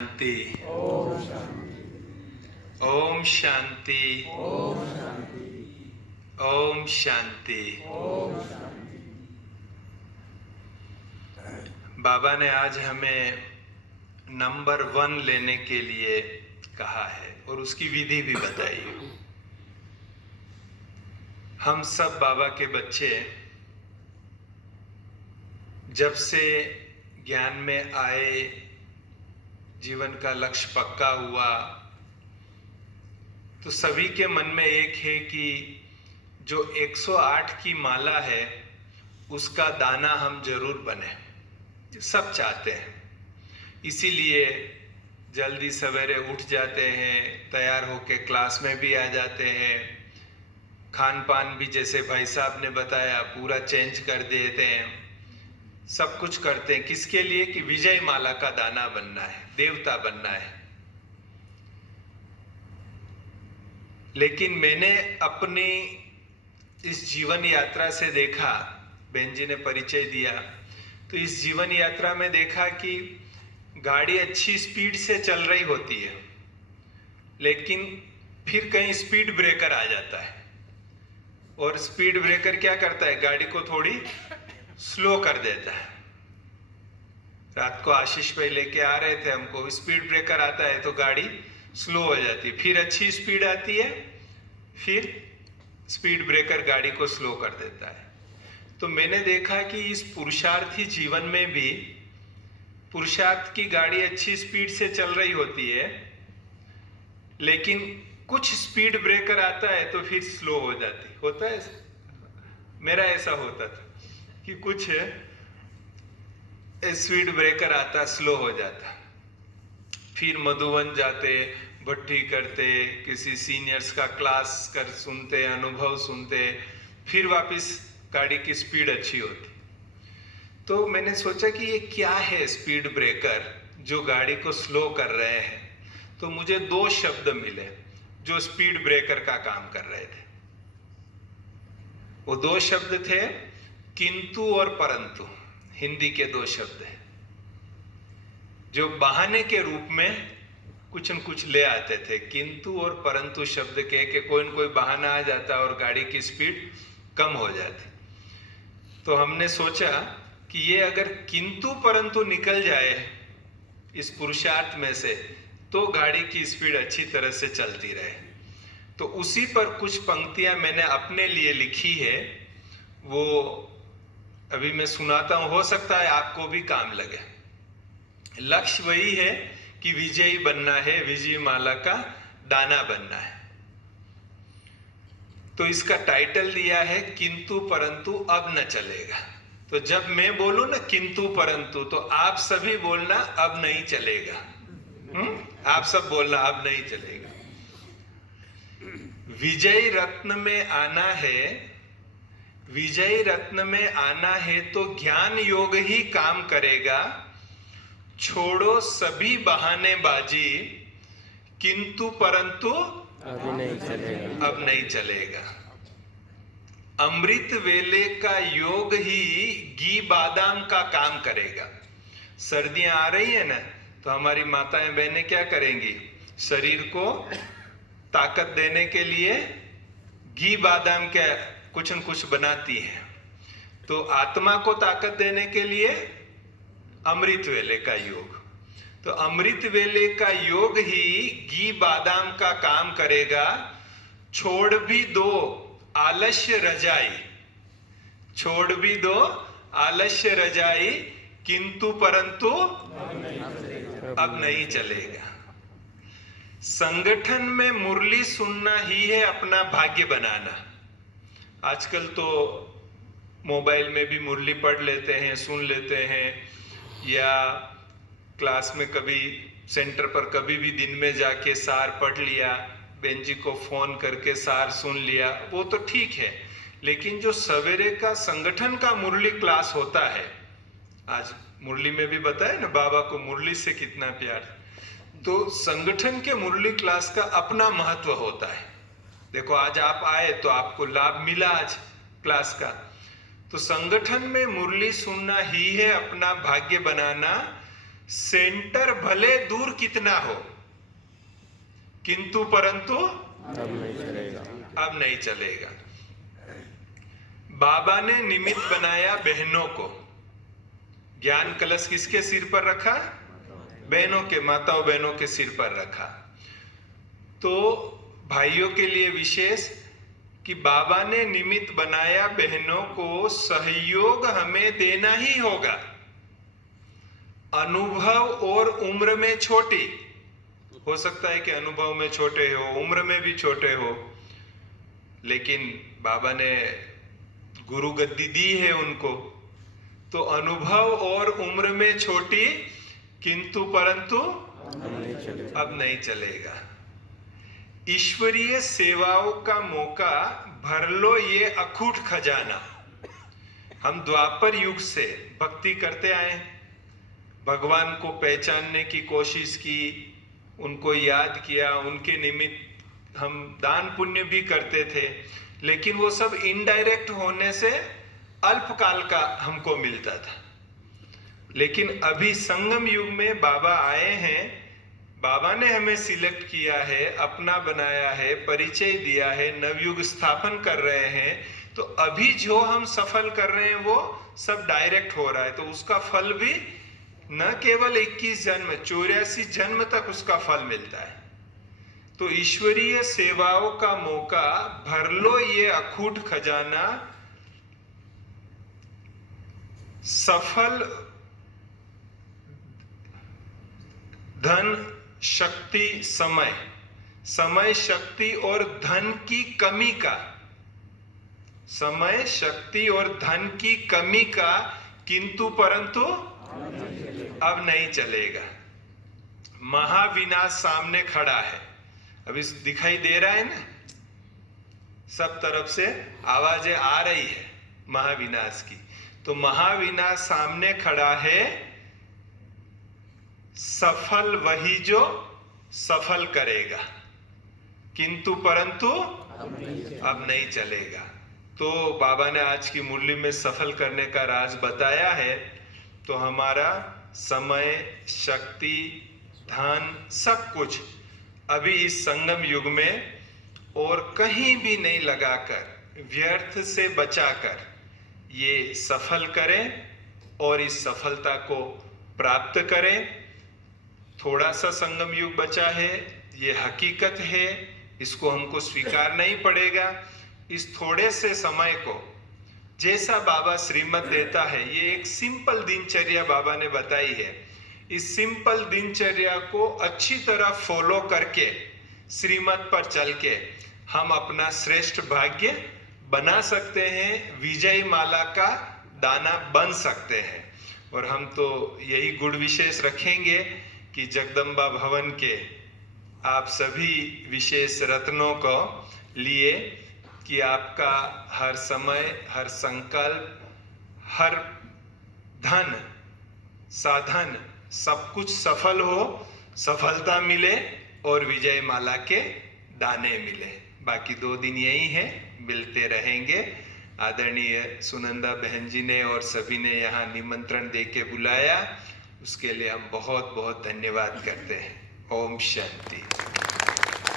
शांति। ओम शांति। ओम शांति। बाबा ने आज हमें नंबर 1 लेने के लिए कहा है और उसकी विधि भी बताई। हम सब बाबा के बच्चे जब से ज्ञान में आए, जीवन का लक्ष्य पक्का हुआ, तो सभी के मन में एक है कि जो 108 की माला है उसका दाना हम जरूर बने। सब चाहते हैं, इसीलिए जल्दी सवेरे उठ जाते हैं, तैयार होके क्लास में भी आ जाते हैं, खान पान भी जैसे भाई साहब ने बताया पूरा चेंज कर देते हैं, सब कुछ करते हैं। किसके लिए? कि विजय माला का दाना बनना है, देवता बनना है। लेकिन मैंने अपनी इस जीवन यात्रा से देखा, बहन जी ने परिचय दिया, तो इस जीवन यात्रा में देखा कि गाड़ी अच्छी स्पीड से चल रही होती है, लेकिन फिर कहीं स्पीड ब्रेकर आ जाता है, और स्पीड ब्रेकर क्या करता है? गाड़ी को थोड़ी स्लो कर देता है। रात को आशीष भाई लेके आ रहे थे हमको, स्पीड ब्रेकर आता है तो गाड़ी स्लो हो जाती है, फिर अच्छी स्पीड आती है, फिर स्पीड ब्रेकर गाड़ी को स्लो कर देता है। तो मैंने देखा कि इस पुरुषार्थी जीवन में भी पुरुषार्थ की गाड़ी अच्छी स्पीड से चल रही होती है, लेकिन कुछ स्पीड ब्रेकर आता है तो फिर स्लो हो जाती होता है। मेरा ऐसा होता था कि कुछ स्पीड ब्रेकर आता, स्लो हो जाता, फिर मधुवन जाते, भट्टी करते, किसी सीनियर्स का क्लास कर सुनते, अनुभव सुनते, फिर वापस गाड़ी की स्पीड अच्छी होती। तो मैंने सोचा कि ये क्या है स्पीड ब्रेकर जो गाड़ी को स्लो कर रहे हैं। तो मुझे 2 शब्द मिले जो स्पीड ब्रेकर का काम कर रहे थे। वो 2 शब्द थे किंतु और परंतु। हिंदी के 2 शब्द हैं जो बहाने के रूप में कुछ न कुछ ले आते थे। किंतु और परंतु शब्द कह के कोई न कोई बहाना आ जाता और गाड़ी की स्पीड कम हो जाती। तो हमने सोचा कि ये अगर किंतु परंतु निकल जाए इस पुरुषार्थ में से, तो गाड़ी की स्पीड अच्छी तरह से चलती रहे। तो उसी पर कुछ पंक्तियां मैंने अपने लिए लिखी है, वो अभी मैं सुनाता हूं, हो सकता है आपको भी काम लगे। लक्ष्य वही है कि विजयी बनना है, विजय माला का दाना बनना है। तो इसका टाइटल दिया है किंतु परंतु अब न चलेगा। तो जब मैं बोलूं ना किंतु परंतु, तो आप सभी बोलना अब नहीं चलेगा। आप सब बोलना अब नहीं चलेगा। विजय रत्न में आना है, विजय रत्न में आना है तो ज्ञान योग ही काम करेगा। छोड़ो सभी बहानेबाजी, किंतु परंतु अब नहीं चलेगा। अब नहीं चलेगा। अमृत वेले का योग ही घी बादाम का काम करेगा। सर्दियां आ रही है ना, तो हमारी माताएं बहनें क्या करेंगी? शरीर को ताकत देने के लिए घी बादाम के कुछ न कुछ बनाती है। तो आत्मा को ताकत देने के लिए अमृत वेले का योग। तो अमृत वेले का योग ही घी बादाम का काम करेगा। छोड़ भी दो आलस्य रजाई, छोड़ भी दो आलस्य रजाई, किंतु परंतु अब नहीं चलेगा। संगठन में मुरली सुनना ही है अपना भाग्य बनाना। आजकल तो मोबाइल में भी मुरली पढ़ लेते हैं, सुन लेते हैं, या क्लास में कभी सेंटर पर कभी भी दिन में जाके सार पढ़ लिया, बहन जी को फोन करके सार सुन लिया, वो तो ठीक है। लेकिन जो सवेरे का संगठन का मुरली क्लास होता है, आज मुरली में भी बताया ना बाबा को मुरली से कितना प्यार, तो संगठन के मुरली क्लास का अपना महत्व होता है। देखो आज आप आए तो आपको लाभ मिला आज क्लास का। तो संगठन में मुरली सुनना ही है अपना भाग्य बनाना। सेंटर भले दूर कितना हो, किंतु परंतु अब नहीं चलेगा। अब नहीं चलेगा। बाबा ने निमित्त बनाया बहनों को। ज्ञान कलश किसके सिर पर रखा? बहनों के, माताओं बहनों के सिर पर रखा। तो भाइयों के लिए विशेष कि बाबा ने निमित्त बनाया बहनों को, सहयोग हमें देना ही होगा। अनुभव और उम्र में छोटी हो सकता है कि अनुभव में छोटे हो, उम्र में भी छोटे हो, लेकिन बाबा ने गुरु गद्दी दी है उनको। तो अनुभव और उम्र में छोटी, किंतु परंतु अब नहीं चलेगा। ईश्वरीय सेवाओं का मौका भर लो ये अखूट खजाना। हम द्वापर युग से भक्ति करते आए, भगवान को पहचानने की कोशिश की, उनको याद किया, उनके निमित्त हम दान पुण्य भी करते थे, लेकिन वो सब इनडायरेक्ट होने से अल्पकाल का हमको मिलता था। लेकिन अभी संगम युग में बाबा आए हैं, बाबा ने हमें सिलेक्ट किया है, अपना बनाया है, परिचय दिया है, नवयुग स्थापन कर रहे हैं। तो अभी जो हम सफल कर रहे हैं वो सब डायरेक्ट हो रहा है। तो उसका फल भी न केवल 21 जन्म, 84 जन्म तक उसका फल मिलता है। तो ईश्वरीय सेवाओं का मौका भर लो ये अखूट खजाना। सफल धन, शक्ति, समय, समय, शक्ति और धन की कमी का, समय, शक्ति और धन की कमी का, किंतु परंतु अब नहीं चलेगा। महाविनाश सामने खड़ा है। अभी दिखाई दे रहा है ना, सब तरफ से आवाजें आ रही है महाविनाश की। तो महाविनाश सामने खड़ा है। सफल वही जो सफल करेगा, किंतु परंतु अब नहीं चलेगा। तो बाबा ने आज की मुरली में सफल करने का राज बताया है। तो हमारा समय, शक्ति, धन, सब कुछ अभी इस संगम युग में और कहीं भी नहीं लगाकर, व्यर्थ से बचाकर ये सफल करें और इस सफलता को प्राप्त करें। थोड़ा सा संगम युग बचा है, ये हकीकत है, इसको हमको स्वीकारना ही पड़ेगा। इस थोड़े से समय को जैसा बाबा श्रीमत देता है, ये एक सिंपल दिनचर्या बाबा ने बताई है। इस सिंपल दिनचर्या को अच्छी तरह फॉलो करके, श्रीमत पर चल के हम अपना श्रेष्ठ भाग्य बना सकते हैं, विजय माला का दाना बन सकते हैं। और हम तो यही गुण विशेष रखेंगे कि जगदम्बा भवन के आप सभी विशेष रत्नों को लिए कि आपका हर समय, हर संकल्प, हर धन, साधन, सब कुछ सफल हो, सफलता मिले और विजय माला के दाने मिले। बाकी 2 दिन यही है, मिलते रहेंगे। आदरणीय सुनंदा बहन जी ने और सभी ने यहाँ निमंत्रण दे के बुलाया, उसके लिए हम बहुत बहुत धन्यवाद करते हैं। ओम शांति।